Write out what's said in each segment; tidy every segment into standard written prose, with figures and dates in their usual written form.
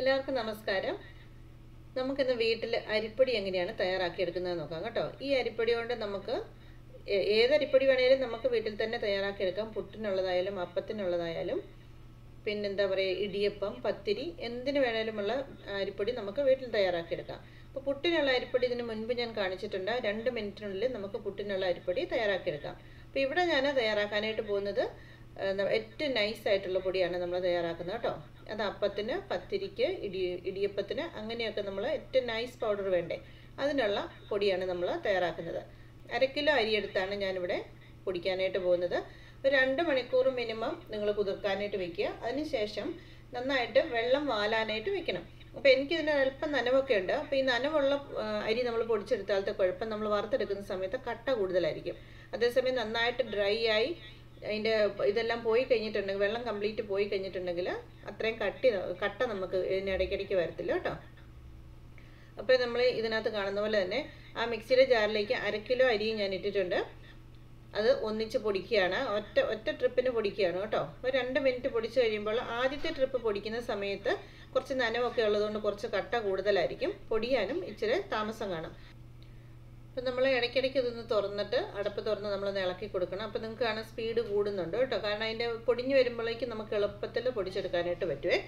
എല്ലാവർക്കും നമസ്കാരം. നമുക്കിന്ന് വീട്ടിൽ അരിപ്പൊടി എങ്ങനെയാണ് തയ്യാറാക്കിയെടുക്കുന്നത് നോക്കാം കേട്ടോ. ഈ അരിപ്പൊടി കൊണ്ട് നമുക്ക് ഏത് അരിപ്പൊടി വേണേലും നമുക്ക് വീട്ടിൽ തന്നെ തയ്യാറാക്കിയെടുക്കാം. പുട്ടിനുള്ളതായാലും അപ്പത്തിനുള്ളതായാലും പിന്നെന്താ പറയുക, ഇടിയപ്പം, പത്തിരി, എന്തിനു വേണേലുമുള്ള അരിപ്പൊടി നമുക്ക് വീട്ടിൽ തയ്യാറാക്കിയെടുക്കാം. അപ്പോൾ പുട്ടിനുള്ള അരിപ്പൊടി ഇതിന് മുൻപ് ഞാൻ കാണിച്ചിട്ടുണ്ട്. 2 മിനിറ്റിനുള്ളിൽ നമുക്ക് പുട്ടിനുള്ള അരിപ്പൊടി തയ്യാറാക്കിയെടുക്കാം. അപ്പോൾ ഇവിടെ ഞാൻ തയ്യാറാക്കാനായിട്ട് പോകുന്നത് ഏറ്റവും നൈസായിട്ടുള്ള പൊടിയാണ് നമ്മൾ തയ്യാറാക്കുന്നത് കേട്ടോ. അത് അപ്പത്തിന്, പത്തിരിക്ക്, ഇടിയപ്പത്തിന് അങ്ങനെയൊക്കെ നമ്മൾ ഏറ്റവും നൈസ് പൗഡർ വേണ്ടേ, അതിനുള്ള പൊടിയാണ് നമ്മൾ തയ്യാറാക്കുന്നത്. 1 കിലോ അരി എടുത്താണ് ഞാനിവിടെ പൊടിക്കാനായിട്ട് പോകുന്നത്. ഒരു 2 മണിക്കൂർ മിനിമം നിങ്ങൾ കുതിർക്കാനായിട്ട് വെക്കുക. അതിനുശേഷം നന്നായിട്ട് വെള്ളം വാലാനായിട്ട് വെക്കണം. അപ്പോൾ എനിക്കിതിന് അല്പം നനവൊക്കെ ഉണ്ട്. അപ്പോൾ ഈ നനവുള്ള അരി നമ്മൾ പൊടിച്ചെടുത്താലത്തെ കുഴപ്പം, നമ്മൾ വറുത്തെടുക്കുന്ന സമയത്ത് കട്ട കൂടുതലായിരിക്കും. അതേസമയം നന്നായിട്ട് ഡ്രൈ ആയി അതിൻ്റെ ഇതെല്ലാം പോയി കഴിഞ്ഞിട്ടുണ്ടെങ്കിൽ, വെള്ളം കംപ്ലീറ്റ് പോയി കഴിഞ്ഞിട്ടുണ്ടെങ്കിൽ അത്രയും കട്ട നമുക്ക് ഇതിന് ഇടയ്ക്കിടയ്ക്ക് വരത്തില്ല കേട്ടോ. അപ്പോൾ നമ്മൾ ഇതിനകത്ത് കാണുന്ന പോലെ തന്നെ ആ മിക്സിയുടെ ജാറിലേക്ക് 1 കിലോ അരിയും ഞാൻ ഇട്ടിട്ടുണ്ട്. അത് ഒന്നിച്ച് പൊടിക്കുകയാണ്, ഒറ്റ ട്രിപ്പിന് പൊടിക്കുകയാണ് കേട്ടോ. ഒരു 2 മിനിറ്റ് പൊടിച്ച് കഴിയുമ്പോൾ, ആദ്യത്തെ ട്രിപ്പ് പൊടിക്കുന്ന സമയത്ത് കുറച്ച് നനവൊക്കെ ഉള്ളതുകൊണ്ട് കുറച്ച് കട്ട കൂടുതലായിരിക്കും, പൊടിയാനും ഇച്ചിരി താമസം കാണും. അപ്പം നമ്മൾ ഇടയ്ക്കിടയ്ക്ക് ഇതൊന്ന് തുറന്നിട്ട്, അടപ്പ് തുറന്ന് നമ്മളൊന്ന് ഇളക്കി കൊടുക്കണം. അപ്പോൾ നിങ്ങൾക്ക് കാണാൻ സ്പീഡ് കൂടുന്നുണ്ട് കേട്ടോ. കാരണം അതിൻ്റെ പൊടിഞ്ഞ് വരുമ്പോഴേക്കും നമുക്ക് എളുപ്പത്തിൽ പൊടിച്ചെടുക്കാനായിട്ട് പറ്റുമേ.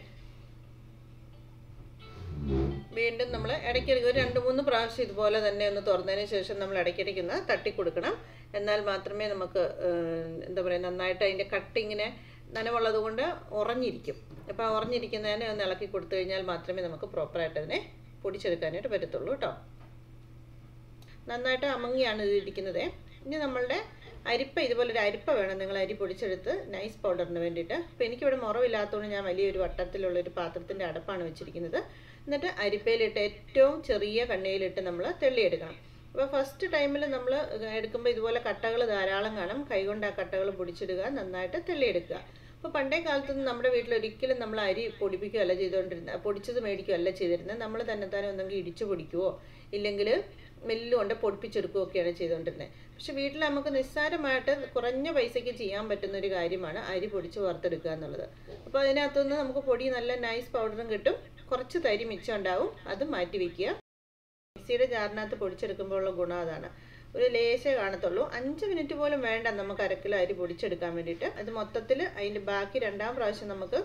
വീണ്ടും നമ്മൾ ഇടയ്ക്കിടയ്ക്ക് ഒരു 2-3 പ്രാവശ്യം ഇതുപോലെ തന്നെ ഒന്ന് തുറന്നതിന് ശേഷം നമ്മൾ ഇടയ്ക്കിടയ്ക്ക് ഒന്ന് തട്ടിക്കൊടുക്കണം. എന്നാൽ മാത്രമേ നമുക്ക് എന്താ പറയുക, നന്നായിട്ട് അതിൻ്റെ കട്ടിങ്ങനെ നനവുള്ളത് കൊണ്ട് ഉറഞ്ഞിരിക്കും. അപ്പോൾ ആ ഉറഞ്ഞിരിക്കുന്നതിനെ ഒന്ന് ഇളക്കി കൊടുത്തു കഴിഞ്ഞാൽ മാത്രമേ നമുക്ക് പ്രോപ്പറായിട്ട് അതിനെ പൊടിച്ചെടുക്കാനായിട്ട് പറ്റത്തുള്ളൂ കേട്ടോ. നന്നായിട്ട് അമങ്ങിയാണ് ഇത് ഇരിക്കുന്നത്. ഇനി നമ്മളുടെ അരിപ്പ, ഇതുപോലൊരു അരിപ്പ വേണം നിങ്ങൾ അരി പൊടിച്ചെടുത്ത് നൈസ് പൗഡറിന് വേണ്ടിയിട്ട്. അപ്പോൾ എനിക്കിവിടെ മുറവില്ലാത്തതുകൊണ്ട് ഞാൻ വലിയൊരു വട്ടത്തിലുള്ളൊരു പാത്രത്തിൻ്റെ അടപ്പാണ് വെച്ചിരിക്കുന്നത്. എന്നിട്ട് അരിപ്പയിലിട്ട് ഏറ്റവും ചെറിയ കണ്ണയിലിട്ട് നമ്മൾ തെള്ളിയെടുക്കണം. അപ്പോൾ ഫസ്റ്റ് ടൈമിൽ നമ്മൾ എടുക്കുമ്പോൾ ഇതുപോലെ കട്ടകൾ ധാരാളം കാണും. കൈകൊണ്ട് ആ കട്ടകൾ പൊടിച്ചിടുക, നന്നായിട്ട് തെള്ളിയെടുക്കുക. അപ്പോൾ പണ്ടേ കാലത്തൊന്നും നമ്മുടെ വീട്ടിൽ ഒരിക്കലും നമ്മൾ അരി പൊടിപ്പിക്കുകയല്ല ചെയ്തുകൊണ്ടിരുന്നത്, പൊടിച്ചത് മേടിക്കുകയല്ല ചെയ്തിരുന്നത്. നമ്മൾ തന്നെ ഒന്നെങ്കിൽ ഇടിച്ചു പൊടിക്കുവോ ഇല്ലെങ്കിൽ മില്ലുകൊണ്ട് പൊടിപ്പിച്ചെടുക്കുകയൊക്കെയാണ് ചെയ്തുകൊണ്ടിരുന്നത്. പക്ഷെ വീട്ടിൽ നമുക്ക് നിസ്സാരമായിട്ട് കുറഞ്ഞ പൈസയ്ക്ക് ചെയ്യാൻ പറ്റുന്നൊരു കാര്യമാണ് അരി പൊടിച്ച് വറുത്തെടുക്കുക എന്നുള്ളത്. അപ്പോൾ അതിനകത്തുനിന്ന് നമുക്ക് പൊടി നല്ല നൈസ് പൗഡറും കിട്ടും, കുറച്ച് തരി മിച്ചം ഉണ്ടാവും, അത് മാറ്റി വയ്ക്കുക. മിക്സിയുടെ ജാറിനകത്ത് പൊടിച്ചെടുക്കുമ്പോഴുള്ള ഗുണം അതാണ്. ഒരു ലേശേ കാണത്തുള്ളൂ. 5 മിനിറ്റ് പോലും വേണ്ട നമുക്ക് 1 കിലോ അരി പൊടിച്ചെടുക്കാൻ വേണ്ടിയിട്ട്. അത് മൊത്തത്തിൽ അതിൻ്റെ ബാക്കി 2ാം പ്രാവശ്യം നമുക്ക്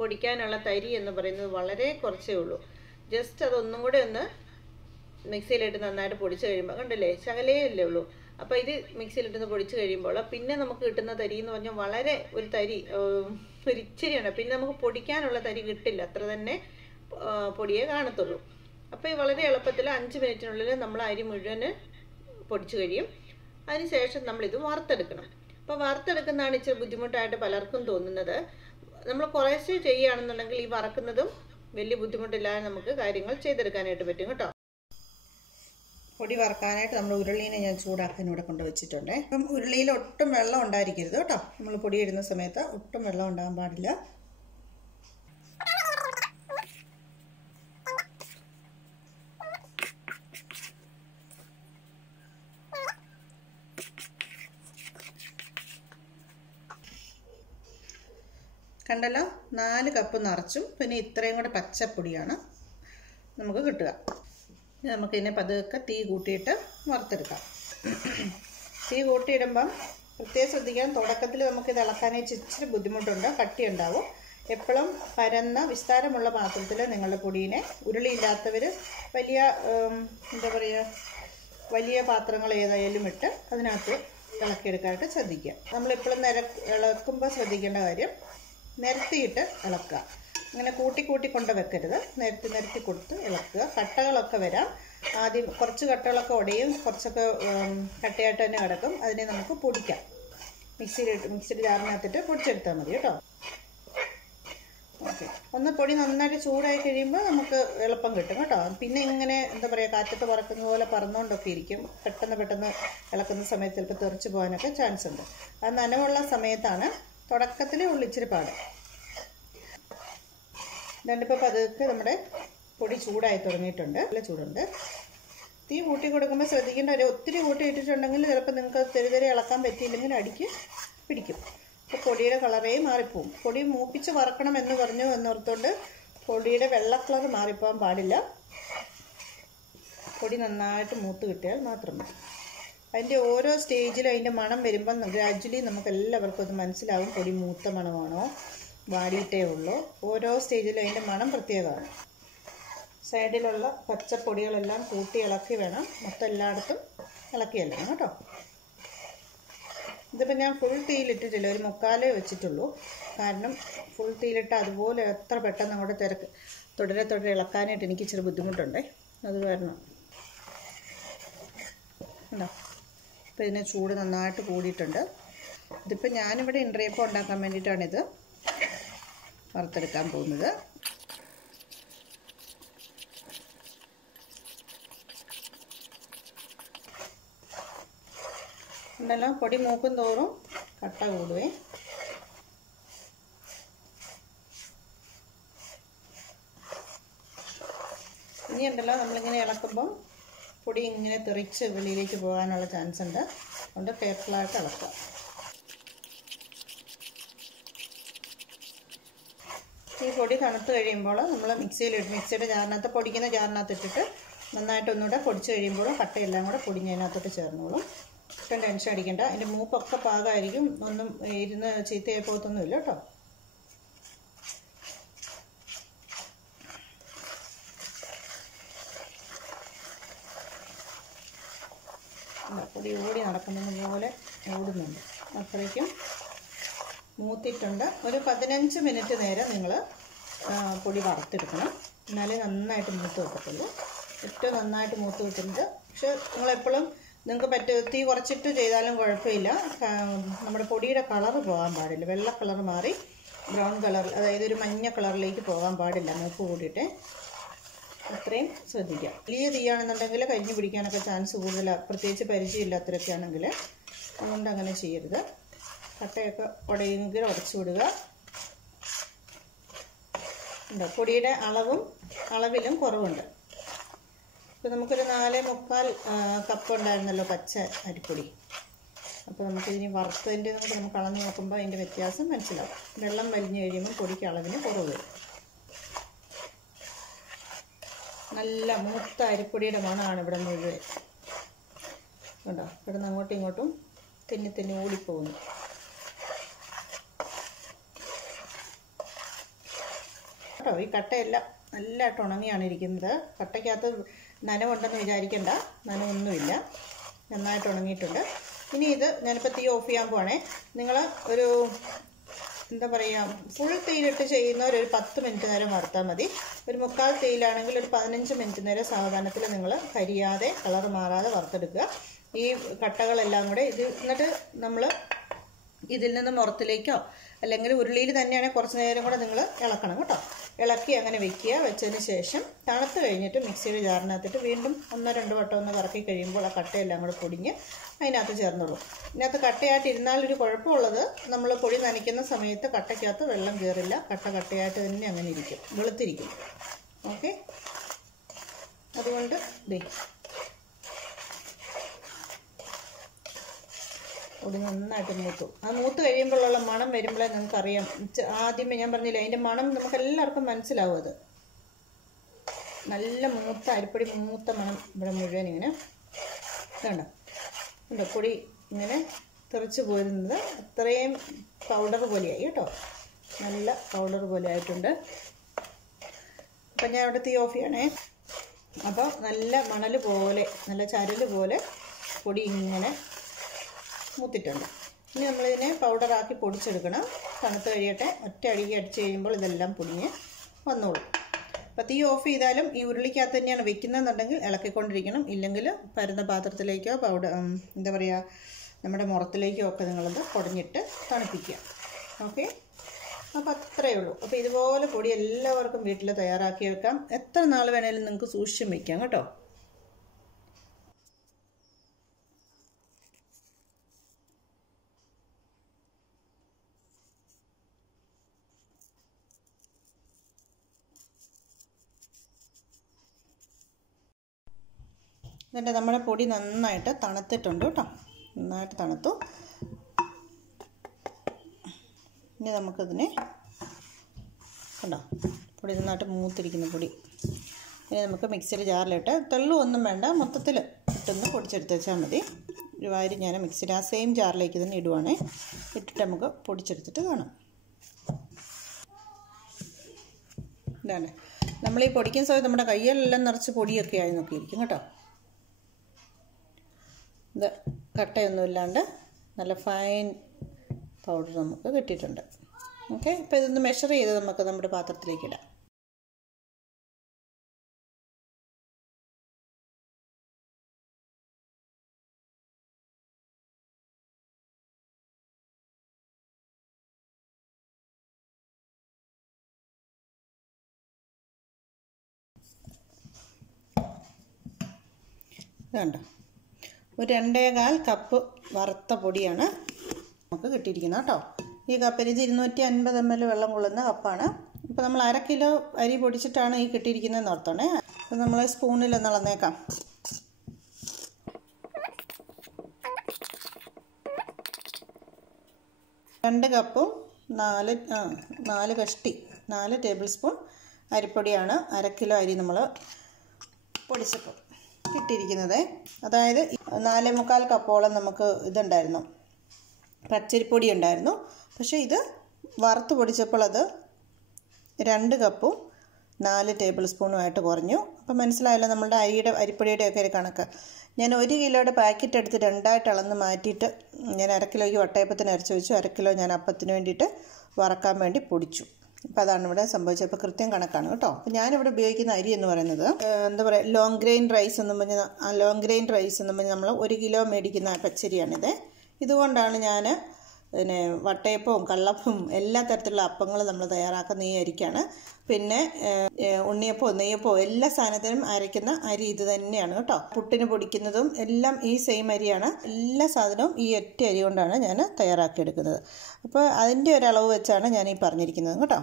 പൊടിക്കാനുള്ള തരി എന്ന് പറയുന്നത് വളരെ കുറച്ചേ ഉള്ളൂ. ജസ്റ്റ് അതൊന്നും കൂടെ ഒന്ന് മിക്സിയിലിട്ട് നന്നായിട്ട് പൊടിച്ച് കഴിയുമ്പോൾ, കണ്ടില്ലേ, ശകലേ അല്ലേ ഉള്ളൂ. അപ്പോൾ ഇത് മിക്സിയിലിട്ടൊന്ന് പൊടിച്ച് കഴിയുമ്പോൾ പിന്നെ നമുക്ക് കിട്ടുന്ന തരി എന്ന് പറഞ്ഞാൽ വളരെ ഒരു തരി, ഒരു ഇച്ചിരിയാണ്. പിന്നെ നമുക്ക് പൊടിക്കാനുള്ള തരി കിട്ടില്ല, അത്ര തന്നെ പൊടിയേ കാണത്തുള്ളൂ. അപ്പോൾ ഈ വളരെ എളുപ്പത്തിൽ 5 മിനിറ്റിനുള്ളിൽ നമ്മൾ അരി മുഴുവൻ പൊടിച്ച് കഴിയും. അതിനുശേഷം നമ്മളിത് വറുത്തെടുക്കണം. അപ്പോൾ വറുത്തെടുക്കുന്നതാണ് ഇച്ചിരി ബുദ്ധിമുട്ടായിട്ട് പലർക്കും തോന്നുന്നത്. നമ്മൾ കുറേശ്ശെ ചെയ്യുകയാണെന്നുണ്ടെങ്കിൽ ഈ വറക്കുന്നതും വലിയ ബുദ്ധിമുട്ടില്ലാതെ നമുക്ക് കാര്യങ്ങൾ ചെയ്തെടുക്കാനായിട്ട് പറ്റും കേട്ടോ. പൊടി വറക്കാനായിട്ട് നമ്മൾ ഉരുളീനെ ഞാൻ ചൂടാക്കാൻ ഇവിടെ കൊണ്ടുവച്ചിട്ടുണ്ട്. അപ്പം ഉരുളിയിൽ ഒട്ടും വെള്ളം ഉണ്ടായിരിക്കരുത് കേട്ടോ. നമ്മൾ പൊടി ഇടുന്ന സമയത്ത് ഒട്ടും വെള്ളം ഉണ്ടാകാൻ പാടില്ല. കണ്ടല്ലോ, 4 കപ്പ് നിറച്ചും പിന്നെ ഇത്രയും കൂടെ പച്ചപ്പൊടിയാണ് നമുക്ക് കിട്ടുക. നമുക്കിതിനെ പതുക്കെ തീ കൂട്ടിയിട്ട് വറുത്തെടുക്കാം. തീ കൂട്ടിയിടുമ്പം പ്രത്യേകം ശ്രദ്ധിക്കാം, തുടക്കത്തിൽ നമുക്കിത് ഇളക്കാനായിട്ട് ഇച്ചിരി ബുദ്ധിമുട്ടുണ്ട്, കട്ടിയുണ്ടാവും. എപ്പോഴും പരന്ന വിസ്താരമുള്ള പാത്രത്തിൽ നിങ്ങളുടെ പൊടിയിനെ, ഉരുളിയില്ലാത്തവർ വലിയ എന്താ പറയുക, വലിയ പാത്രങ്ങൾ ഏതായാലും ഇട്ട് അതിനകത്ത് ഇളക്കിയെടുക്കാനായിട്ട് ശ്രദ്ധിക്കുക. നമ്മളെപ്പോഴും ഇളക്കുമ്പോൾ ശ്രദ്ധിക്കേണ്ട കാര്യം, നിരത്തിയിട്ട് ഇളക്കുക. ഇങ്ങനെ കൂട്ടി കൊണ്ട് വെക്കരുത്, നിരത്തി കൊടുത്ത് ഇളക്കുക. കട്ടകളൊക്കെ വരാം. ആദ്യം കുറച്ച് കട്ടകളൊക്കെ ഉടയും, കുറച്ചൊക്കെ കട്ടയായിട്ട് തന്നെ കിടക്കും. അതിനെ നമുക്ക് പൊടിക്കാം. മിക്സിയുടെ ജാറിനകത്തിട്ട് പൊടിച്ചെടുത്താൽ മതി കേട്ടോ. ഓക്കെ, ഒന്ന് പൊടി നന്നായിട്ട് ചൂടായി കഴിയുമ്പോൾ നമുക്ക് എളുപ്പം കിട്ടും കേട്ടോ. പിന്നെ ഇങ്ങനെ എന്താ പറയുക, കാറ്റത്ത് പറക്കുന്ന പോലെ പറന്നുകൊണ്ടൊക്കെ ഇരിക്കും. പെട്ടെന്ന് ഇളക്കുന്ന സമയത്ത് ചിലപ്പോൾ തെറിച്ച് പോകാനൊക്കെ ചാൻസ് ഉണ്ട്. അത് നനവുള്ള സമയത്താണ് തുടക്കത്തിലേ ഇച്ചിരി പാട്. രണ്ടിപ്പോൾ പതുക്കെ നമ്മുടെ പൊടി ചൂടായി തുടങ്ങിയിട്ടുണ്ട്, നല്ല ചൂടുണ്ട്. തീ കൂട്ടി കൊടുക്കുമ്പോൾ ശ്രദ്ധിക്കേണ്ട കാര്യം, ഒത്തിരി കൂട്ടി ഇട്ടിട്ടുണ്ടെങ്കിൽ ചിലപ്പോൾ നിങ്ങൾക്ക് തെരുതെരെ ഇളക്കാൻ പറ്റിയില്ലെങ്കിൽ അടിക്ക് പിടിക്കും. അപ്പോൾ പൊടിയുടെ കളറേ മാറിപ്പോവും. പൊടി മൂപ്പിച്ച് വറക്കണം എന്ന് പറഞ്ഞു എന്നോർത്തുകൊണ്ട് പൊടിയുടെ വെള്ള കളർ മാറിപ്പോകാൻ പാടില്ല. പൊടി നന്നായിട്ട് മൂത്ത് കിട്ടിയാൽ മാത്രം മതി. അതിൻ്റെ ഓരോ സ്റ്റേജിലും അതിൻ്റെ മണം വരുമ്പം ഗ്രാജ്വലി നമുക്ക് എല്ലാവർക്കും അത് മനസ്സിലാവും പൊടി മൂത്ത മണമാണോ വാടിയിട്ടേ ഉള്ളൂ. ഓരോ സ്റ്റേജിലും അതിൻ്റെ മണം പ്രത്യേകമാണ്. സൈഡിലുള്ള പച്ചപ്പൊടികളെല്ലാം കൂട്ടി ഇളക്കി വേണം, മൊത്തം എല്ലായിടത്തും ഇളക്കിയല്ല കേട്ടോ. ഇതിപ്പോൾ ഞാൻ ഫുൾ തീയിലിട്ടിട്ടില്ല, ഒരു 3/4 വെച്ചിട്ടുള്ളൂ. കാരണം ഫുൾ തീയിലിട്ട് അതുപോലെ എത്ര പെട്ടെന്ന് അങ്ങോട്ട് തുടരെ ഇളക്കാനായിട്ട് എനിക്ക് ഇച്ചിരി ബുദ്ധിമുട്ടുണ്ട്. അത് കാരണം ഉണ്ടോ. അപ്പോൾ ഇതിന് ചൂട് നന്നായിട്ട് കൂടിയിട്ടുണ്ട്. ഇതിപ്പോൾ ഞാനിവിടെ ഇടിയപ്പം ഉണ്ടാക്കാൻ വേണ്ടിയിട്ടാണിത് വറുത്തെടുക്കാൻ പോകുന്നത്. ഉണ്ടല്ലോ, പൊടി മൂക്കും തോറും കട്ട കൂടുവേ. ഇനി ഉണ്ടല്ലോ, നമ്മളിങ്ങനെ ഇളക്കുമ്പം പൊടി ഇങ്ങനെ തെറിച്ച് വെളിയിലേക്ക് പോകാനുള്ള ചാൻസ് ഉണ്ട്. അതുകൊണ്ട് കെയർഫുള്ളായിട്ട് ഇളക്കുക. ഈ പൊടി തണുത്ത് കഴിയുമ്പോൾ നമ്മൾ മിക്സിയുടെ ജാറിനകത്ത് പൊടിക്കുന്ന ജാറിനകത്ത് ഇട്ടിട്ട് നന്നായിട്ട് ഒന്നുകൂടെ പൊടിച്ച് കഴിയുമ്പോൾ കട്ടയെല്ലാം കൂടെ പൊടിഞ്ഞതിനകത്തോട്ട് ചേർന്നോളും. ഒട്ടും ടെൻഷൻ അടിക്കണ്ട. അതിൻ്റെ മൂപ്പൊക്കെ പാകമായിരിക്കും, ഒന്നും ഇരുന്ന് ചീത്തയായി പോകത്തൊന്നുമില്ല കേട്ടോ. പൊടി ഓടി നടക്കുന്നത് പോലെ ഓടുന്നുണ്ട്. അത്രയ്ക്കും മൂത്തിട്ടുണ്ട്. ഒരു 15 മിനിറ്റ് നേരം നിങ്ങൾ പൊടി വറുത്തെടുക്കണം, എന്നാലേ നന്നായിട്ട് മൂത്ത് വെക്കത്തുള്ളൂ. ഏറ്റവും നന്നായിട്ട് മൂത്ത് വെച്ചിട്ടുണ്ട്. പക്ഷെ നിങ്ങളെപ്പോഴും നിങ്ങൾക്ക് തീ കുറച്ചിട്ട് ചെയ്താലും കുഴപ്പമില്ല. നമ്മുടെ പൊടിയുടെ കളറ് പോകാൻ പാടില്ല. വെള്ള കളർ മാറി ബ്രൗൺ കളർ, അതായത് ഒരു മഞ്ഞ കളറിലേക്ക് പോകാൻ പാടില്ല മൂപ്പ് കൂടിയിട്ട്. അത്രയും ശ്രദ്ധിക്കുക. വലിയ തീയാണെന്നുണ്ടെങ്കിൽ കരിഞ്ഞു പിടിക്കാനൊക്കെ ചാൻസ് കൂടുതലാണ്, പ്രത്യേകിച്ച് പരിചയമില്ലാത്തവരൊക്കെ ആണെങ്കിൽ. അതുകൊണ്ട് അങ്ങനെ ചെയ്യരുത്. കട്ടയൊക്കെ ഉടയെങ്കിലും ഉടച്ചു വിടുക. ഉണ്ട്, പൊടിയുടെ അളവിലും കുറവുണ്ട്. ഇപ്പോൾ നമുക്കൊരു 4.25 കപ്പ് ഉണ്ടായിരുന്നല്ലോ പച്ച അരിപ്പൊടി. അപ്പോൾ നമുക്കിതിന് വറുത്തതിൻ്റെ നമുക്ക് അളന്ന് നോക്കുമ്പോൾ അതിൻ്റെ വ്യത്യാസം മനസ്സിലാവും. വെള്ളം വലിഞ്ഞു കഴിയുമ്പോൾ പൊടിക്ക് അളവിന് കുറവ് വരും. നല്ല മൂത്ത അരിപ്പൊടിയുടെ മണമാണ് ഇവിടെ മുഴുവൻ. കണ്ടോ, ഇവിടെ നിന്ന് അങ്ങോട്ടും ഇങ്ങോട്ടും തെന്നി ഓടിപ്പോകുന്നു. കേട്ടോ, ഈ കട്ടയെല്ലാം നല്ലതായിട്ട് ഉണങ്ങിയാണ് ഇരിക്കുന്നത്. കട്ടയ്ക്കകത്ത് നനവുണ്ടെന്ന് വിചാരിക്കേണ്ട, നനവൊന്നുമില്ല, നന്നായിട്ട് ഉണങ്ങിയിട്ടുണ്ട്. ഇനി ഇത് ഞാനിപ്പോൾ തീ ഓഫ് ചെയ്യാൻ പോവാണേ. നിങ്ങൾ ഒരു എന്താ പറയുക, ഫുൾ തീയിലിട്ട് ചെയ്യുന്നവർ ഒരു 10 മിനിറ്റ് നേരം വറുത്താൽ മതി. ഒരു 3/4 തീയിലാണെങ്കിൽ ഒരു 15 മിനിറ്റ് നേരം സാവധാനത്തിൽ നിങ്ങൾ കരിയാതെ കളർ മാറാതെ വറുത്തെടുക്കുക. ഈ കട്ടകളെല്ലാം കൂടെ എന്നിട്ട് നമ്മൾ ഇതിൽ നിന്ന് മുറത്തിലേക്കോ അല്ലെങ്കിൽ ഉരുളിയിൽ തന്നെയാണെങ്കിൽ കുറച്ച് നേരം കൂടെ നിങ്ങൾ ഇളക്കണം കേട്ടോ. ഇളക്കി അങ്ങനെ വെക്കുക. വെച്ചതിന് ശേഷം തണുത്ത് കഴിഞ്ഞിട്ട് മിക്സിയുടെ ജാറിനകത്തിട്ട് വീണ്ടും 1-2 വട്ടം ഒന്ന് കറക്കി കഴിയുമ്പോൾ ആ കട്ടയെല്ലാം കൂടെ പൊടിഞ്ഞ് അതിനകത്ത് ചേർന്നുള്ളൂ. ഇതിനകത്ത് കട്ടയായിട്ട് ഇരുന്നാലൊരു കുഴപ്പമുള്ളത്, നമ്മൾ പൊടി നനയ്ക്കുന്ന സമയത്ത് കട്ടയ്ക്കകത്ത് വെള്ളം കയറില്ല. കട്ടയായിട്ട് തന്നെ അങ്ങനെ ഇരിക്കും, വെളുത്തിരിക്കും. ഓക്കെ, അതുകൊണ്ട് പൊടി നന്നായിട്ട് മൂത്തു. ആ മൂത്ത് കഴിയുമ്പോഴുള്ള മണം വരുമ്പോഴേ നിങ്ങൾക്കറിയാം. ആദ്യമേ ഞാൻ പറഞ്ഞില്ല, അതിൻ്റെ മണം നമുക്കെല്ലാവർക്കും മനസ്സിലാവും. അത് നല്ല മൂത്ത അരിപ്പൊടി, മൂത്ത മണം ഇവിടെ മുഴുവൻ ഇങ്ങനെ കണ്ടോ. പൊടി ഇങ്ങനെ തെറിച്ച് പോരുന്നത് അത്രയും പൗഡർ പോലെയായി കേട്ടോ. നല്ല പൗഡർ പോലെ ആയിട്ടുണ്ട്. അപ്പം ഞാൻ ഇവിടെ തീ ഓഫ് ചെയ്യണേ. അപ്പോൾ നല്ല മണൽ പോലെ, നല്ല ചരൽ പോലെ പൊടി ഇങ്ങനെ മൂത്തിട്ടുണ്ട്. ഇനി നമ്മളിതിനെ പൗഡറാക്കി പൊടിച്ചെടുക്കണം. തണുത്ത് കഴിയട്ടെ. ഒറ്റ അടിക്ക് അടിച്ച് കഴിയുമ്പോൾ ഇതെല്ലാം പൊടിഞ്ഞ് വന്നോളും. അപ്പോൾ തീ ഓഫ് ചെയ്താലും ഈ ഉരുളിക്കകത്ത് തന്നെയാണ് വെക്കുന്നതെന്നുണ്ടെങ്കിൽ ഇളക്കിക്കൊണ്ടിരിക്കണം. ഇല്ലെങ്കിൽ പരന്ന പാത്രത്തിലേക്കോ എന്താ പറയുക, നമ്മുടെ മുറത്തിലേക്കോ ഒക്കെ നിങ്ങളത് പൊടിഞ്ഞിട്ട് തണുപ്പിക്കുക. ഓക്കെ, അപ്പോൾ അത്രയേ ഉള്ളൂ. അപ്പോൾ ഇതുപോലെ പൊടി എല്ലാവർക്കും വീട്ടിൽ തയ്യാറാക്കി വെക്കാം. എത്ര നാൾ വേണേലും നിങ്ങൾക്ക് സൂക്ഷിച്ചും വയ്ക്കാം കേട്ടോ. എന്നിട്ട് നമ്മുടെ പൊടി നന്നായിട്ട് തണുത്തിട്ടുണ്ട് കേട്ടോ. നന്നായിട്ട് തണുത്തു. ഇനി നമുക്കിതിനെ കണ്ടോ, പൊടി നന്നായിട്ട് മൂത്തിരിക്കുന്ന പൊടി. ഇനി നമുക്ക് മിക്സിയുടെ ജാറിലിട്ട് തെള്ളുമൊന്നും വേണ്ട, മൊത്തത്തിൽ ഇട്ടൊന്ന് പൊടിച്ചെടുത്ത് വെച്ചാൽ മതി. ഒരു വാരി ഞാൻ മിക്സിയുടെ ആ സെയിം ജാറിലേക്ക് തന്നെ ഇടുവാണേ. ഇട്ടിട്ട് നമുക്ക് പൊടിച്ചെടുത്തിട്ട് കാണാം. ഇതാണ് നമ്മളീ പൊടിക്കുന്ന സമയത്ത് നമ്മുടെ കയ്യിലെല്ലാം നിറച്ച് പൊടിയൊക്കെ ആയി നോക്കിയിരിക്കും കേട്ടോ. ഇത് കട്ടയൊന്നുമില്ലാണ്ട് നല്ല ഫൈൻ പൗഡർ നമുക്ക് കിട്ടിയിട്ടുണ്ട്. ഓക്കെ, ഇപ്പോൾ ഇതൊന്ന് മെഷർ ചെയ്ത് നമുക്ക് നമ്മുടെ പാത്രത്തിലേക്ക് ഇടാം. ഇതുണ്ട്, ഒരു 2.25 കപ്പ് വറുത്ത പൊടിയാണ് നമുക്ക് കിട്ടിയിരിക്കുന്നത് കേട്ടോ. ഈ കപ്പിന് 250 ml വെള്ളം കൊള്ളുന്ന കപ്പാണ്. ഇപ്പോൾ നമ്മൾ 1/2 കിലോ അരി പൊടിച്ചിട്ടാണ് ഈ കിട്ടിയിരിക്കുന്നതെന്ന് ഓർത്തോണേ. അപ്പോൾ നമ്മൾ സ്പൂണിലൊന്ന് അളന്നേക്കാം. 2 കപ്പും 4 കഷ്ടി 4 ടേബിൾ സ്പൂൺ അരിപ്പൊടിയാണ് 1/2 കിലോ അരി നമ്മൾ പൊടിച്ചപ്പോൾ കിട്ടിയിരിക്കുന്നത്. അതായത് 4.25 കപ്പോളം നമുക്ക് ഇതുണ്ടായിരുന്നു, പച്ചരിപ്പൊടി ഉണ്ടായിരുന്നു. പക്ഷേ ഇത് വറുത്ത് പൊടിച്ചപ്പോൾ അത് 2 കപ്പും 4 ടേബിൾ സ്പൂണുമായിട്ട് കുറഞ്ഞു. അപ്പം മനസ്സിലായല്ലോ നമ്മളുടെ അരിപ്പൊടിയുടെ ഒക്കെ ഒരു കണക്ക്. ഞാൻ 1 കിലോയുടെ പാക്കറ്റ് എടുത്ത് 2ആയിട്ട് അളന്ന് മാറ്റിയിട്ട് ഞാൻ 1/2 കിലോയ്ക്ക് വട്ടയപ്പത്തിന് അരച്ച് വെച്ചു. 1/2 കിലോ ഞാൻ അപ്പത്തിന് വേണ്ടിയിട്ട് വറക്കാൻ വേണ്ടി പൊടിച്ചു. അപ്പോൾ അതാണ് ഇവിടെ സംഭവിച്ചത്. അപ്പോൾ കൃത്യം കണക്കാണ് കേട്ടോ. അപ്പോൾ ഞാനിവിടെ ഉപയോഗിക്കുന്ന അരി എന്ന് പറയുന്നത് എന്താ പറയുക, ലോങ് ഗ്രെയിൻ റൈസ് എന്ന് പറഞ്ഞ് നമ്മൾ 1 കിലോ മേടിക്കുന്ന പച്ചരിയാണിത്. ഇതുകൊണ്ടാണ് ഞാൻ പിന്നെ വട്ടയപ്പവും കള്ളപ്പവും എല്ലാ തരത്തിലുള്ള അപ്പങ്ങളും നമ്മൾ തയ്യാറാക്കുന്ന ഈ അരിക്കാണ്. പിന്നെ ഉണ്ണിയപ്പവും നെയ്യപ്പവും എല്ലാ സാധനത്തിനും അരയ്ക്കുന്ന അരി ഇത് തന്നെയാണ് കേട്ടോ. പുട്ടിന് പൊടിക്കുന്നതും എല്ലാം ഈ സെയിം അരിയാണ്. എല്ലാ സാധനവും ഈ ഒറ്റ അരി കൊണ്ടാണ് ഞാൻ തയ്യാറാക്കിയെടുക്കുന്നത്. അപ്പോൾ അതിൻ്റെ ഒരളവ് വെച്ചാണ് ഞാൻ ഈ പറഞ്ഞിരിക്കുന്നത് കേട്ടോ.